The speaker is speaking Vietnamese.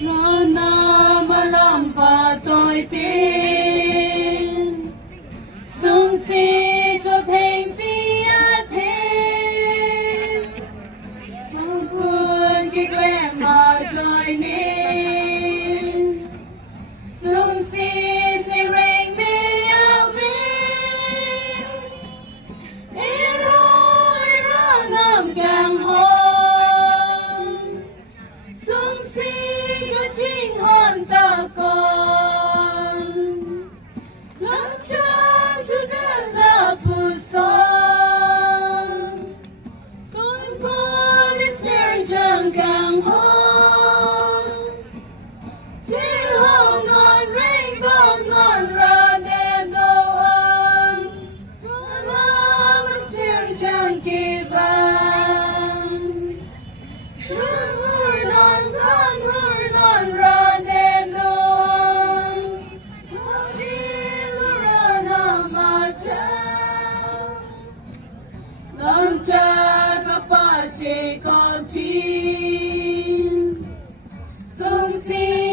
Rana malampa tôi tin sung si cho thành phía thế mong cuốn kịch lệ mà trôi nín sung si sẽ rèn mi áo vinh iro nam càng hôn sung si chính hơn ta còn lắm chân chúng ta là phù son tôi muốn đi xem chẳng càng hôn chỉ hôn ngon ring con ngon ra để đồ ăn nó mà xem chẳng kỳ vàng chân hur non con hur non ra để đồ ăn chỉ lu ra na mà cha làm cha các ba chỉ con chim sung si